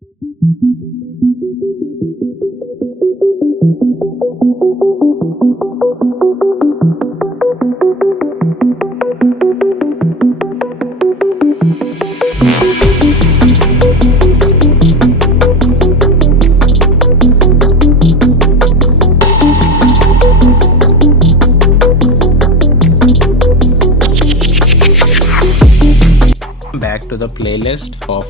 Back to the playlist of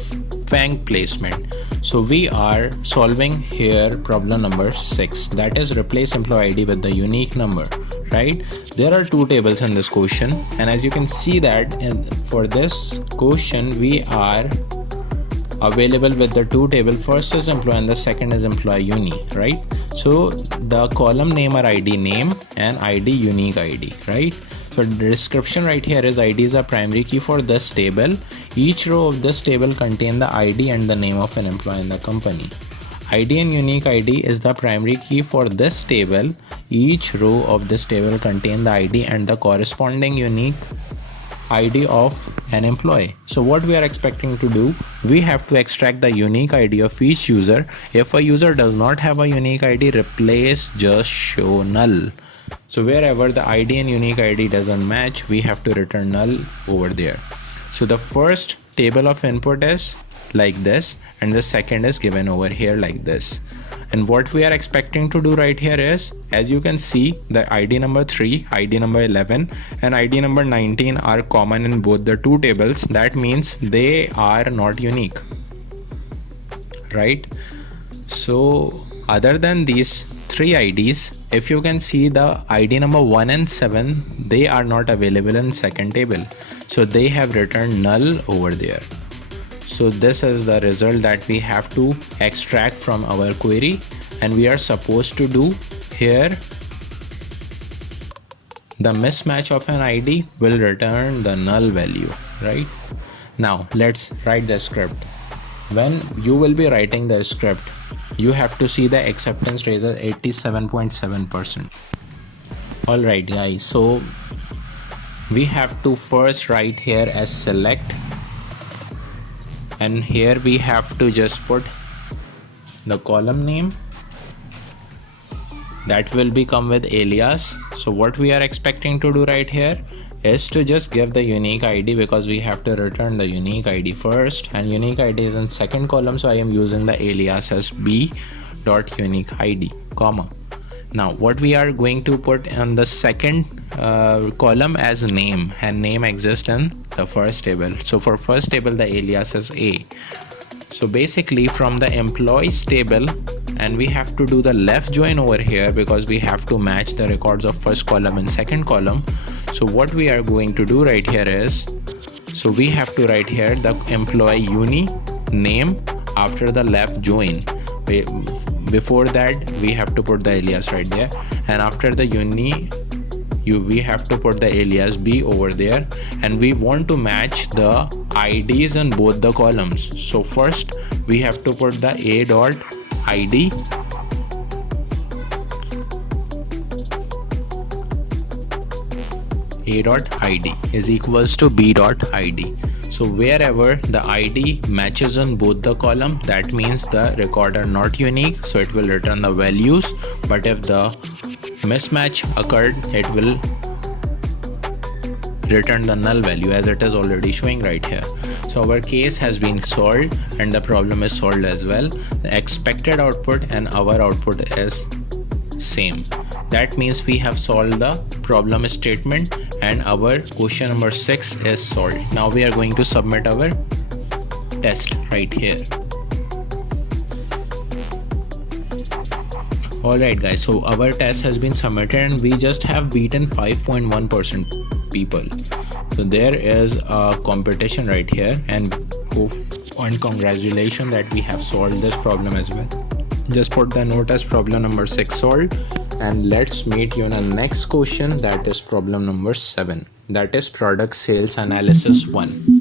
FAANG placement. So we are solving here problem number 6, that is replace employee ID with the unique number, right? There are two tables in this question, and as you can see that for this question we are available with the two table. First is employee and the second is employee uni, right? So the column name are ID name and ID unique ID, right? So the description right here is ID is a primary key for this table. Each row of this table contain the ID and the name of an employee in the company. ID and unique ID is the primary key for this table. Each row of this table contain the ID and the corresponding unique ID of an employee. So what we are expecting to do, we have to extract the unique ID of each user. If a user does not have a unique ID, replace just show null. So wherever the ID and unique ID doesn't match, we have to return null over there. So the first table of input is like this, and the second is given over here like this. And what we are expecting to do right here is, as you can see, the ID number 3, ID number 11 and ID number 19 are common in both the two tables. That means they are not unique, right? So other than these three IDs, if you can see the ID number 1 and 7, they are not available in second table. So they have returned null over there. So this is the result that we have to extract from our query, and we are supposed to do here. The mismatch of an ID will return the null value, right? Now let's write the script. When you will be writing the script, you have to see the acceptance rate as 87.7%. Alright guys, so we have to first write here as select, and here we have to just put the column name that will become with alias. So what we are expecting to do right here is to just give the unique ID, because we have to return the unique ID first, and unique ID is in second column, so I am using the alias as b.unique ID, comma. Now what we are going to put on the second column as name, and name exists in the first table. So for first table the alias is A. So basically from the employees table, and we have to do the left join over here because we have to match the records of first column and second column. So what we are going to do right here is, so we have to write here the employee uni name after the left join. Before that we have to put the alias right there, and after the uni we have to put the alias B over there, and we want to match the IDs in both the columns. So first we have to put the A.ID A.ID is equals to B.ID. So wherever the ID matches in both the column, that means the record are not unique, so it will return the values. But if the mismatch occurred, it will return the null value, as it is already showing right here. So our case has been solved and the problem is solved as well. The expected output and our output is same. That means we have solved the problem statement and our question number 6 is solved. Now we are going to submit our test right here. Alright guys, so our test has been submitted and we just have beaten 5.1% people. So there is a competition right here, and congratulations that we have solved this problem as well. Just put the note as problem number 6 solved, and let's meet you in the next question, that is problem number 7, that is product sales analysis 1.